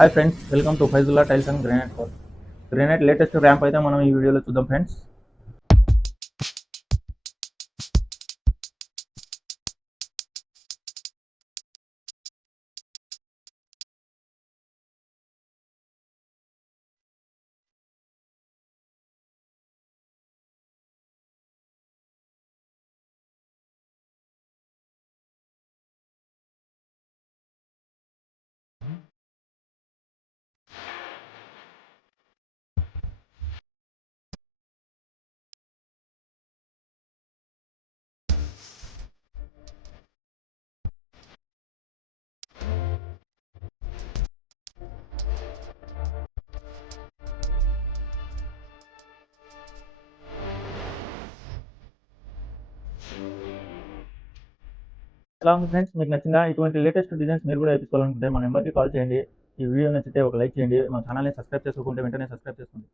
Hi friends, welcome to Faizullah tiles and granite work. Granite latest ramp అయితే మనం ఈ వీడియోలో చూద్దాం ఫ్రెండ్స్. ఎలా ఉంది ఫ్రెండ్స్, మీకు నచ్చిందా? ఇటువంటి లేటెస్ట్ డిజైన్స్ మీరు కూడా వేయించుకోవాలనుకుంటే మన నెంబర్కి కాల్ చేయండి. ఈ వీడియో నచ్చితే ఒక లైక్ చేయండి. మా ఛానల్ని సబ్స్క్రైబ్ చేసుకోకుంటే వెంటనే సబ్స్క్రైబ్ చేసుకోండి.